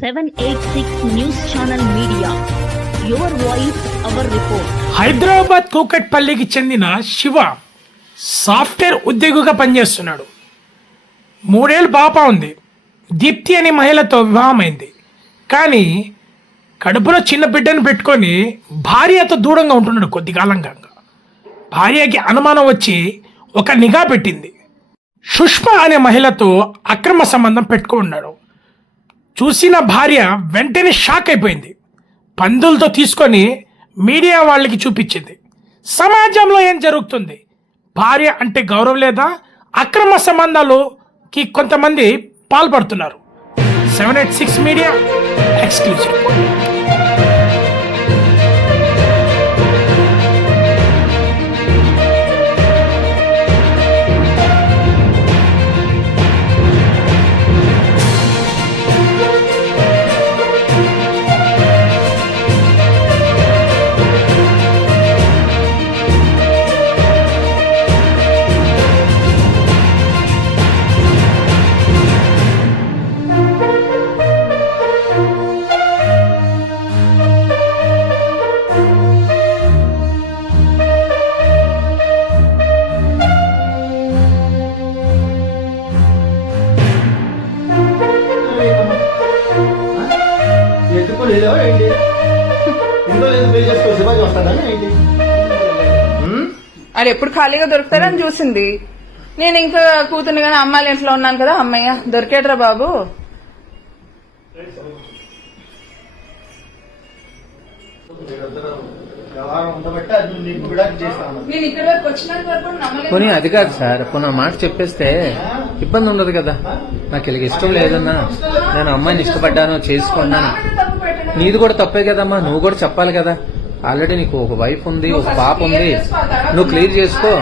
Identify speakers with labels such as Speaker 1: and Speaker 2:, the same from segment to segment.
Speaker 1: 786 News Channel Media. Your
Speaker 2: Hyderabad కూకట్పల్లికి చెందిన Shiva software ఉద్యోగిగా పనిచేస్తున్నాడు. మూడేళ్ళు పాప ఉంది. దీప్తి అనే మహిళతో వివాహమైంది. కానీ కడుపులో చిన్న బిడ్డను పెట్టుకొని భార్యతో దూరంగా ఉంటున్నాడు కొద్ది కాలంగా. భార్యకి అనుమానం వచ్చి ఒక నిఘా పెట్టింది. సుష్మ అనే మహిళతో అక్రమ సంబంధం పెట్టుకున్నాడు. చూసిన భార్య వెంటనే షాక్ అయిపోయింది. పందులతో తీసుకొని మీడియా వాళ్ళకి చూపించింది. సమాజంలో ఏం జరుగుతుంది? భార్య అంటే గౌరవం లేదా? అక్రమ సంబంధాలుకి కొంతమంది పాల్పడుతున్నారు. Seven eight six media exclusive.
Speaker 3: చేసుకో శివాజీ వస్తాడని ఏంటి?
Speaker 4: అది ఎప్పుడు ఖాళీగా దొరుకుతారని చూసింది. నేను ఇంకా కూతుర్ని కానీ అమ్మాయిల ఇంట్లో ఉన్నాను కదా అమ్మయ్య దొరికేట్రా బాబు.
Speaker 5: పోనీ అది కాదు సార్ పోనీ ఆ మాట చెప్పేస్తే ఇబ్బంది ఉండదు కదా. నాకు ఇలాగ ఇష్టం లేదన్నా. నేను అమ్మాయిని ఇష్టపడ్డాను చేసుకున్నాను. నీది కూడా తప్పే కదమ్మా నువ్వు కూడా చెప్పాలి కదా. ఆల్రెడీ నీకు ఒక వైఫ్ ఉంది ఒక పాప ఉంది. నువ్వు క్లియర్ చేసుకో.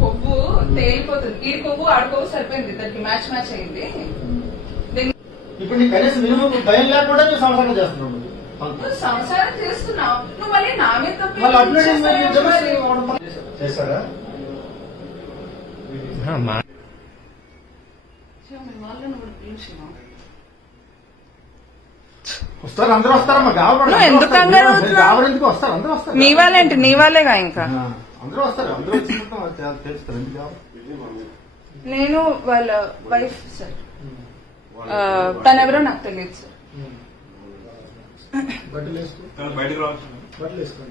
Speaker 4: కొవ్వు తేలిపోతుంది. ఈ కొవ్వు సరిపోయింది మ్యాచ్ మ్యాచ్ అయింది.
Speaker 3: ఇప్పుడు కనీసం మినిమం భయం లేకుండా నువ్వు సంసారం చేస్తున్నావు. నువ్వు.
Speaker 4: నువ్వు సంసారం చేస్తున్నావు. నువ్వు మళ్ళీ నా మీద
Speaker 3: మళ్ళీ అట్లనే
Speaker 4: చేస్తావేమో
Speaker 3: నేను చెప్పేసి
Speaker 4: మరి.
Speaker 3: వాడు పని చేస్తాడా
Speaker 5: ఆ, మా
Speaker 4: శివ, మీ వాళ్ళని కూడా
Speaker 3: వస్తారు అందరూ వస్తారమ్మా. గావడం
Speaker 4: నువ్వు ఎందుకు కంగారు
Speaker 3: ఎందుకు వస్తారు? అందరూ వస్తారు.
Speaker 4: నీ వాళ్ళేంటి? నీ వాళ్ళేగా ఇంకా?
Speaker 3: ఆ, అందరూ వస్తారు. అందరూ వచ్చి మొత్తం వాళ్ళు తెలుస్తారు. ఎందుకు గావడం?
Speaker 4: నేను వాళ్ళ వైఫ్ సార్ ఆ, తనెవరో నాకు తెలియదు సార్
Speaker 5: అన్నీ వచ్చాయి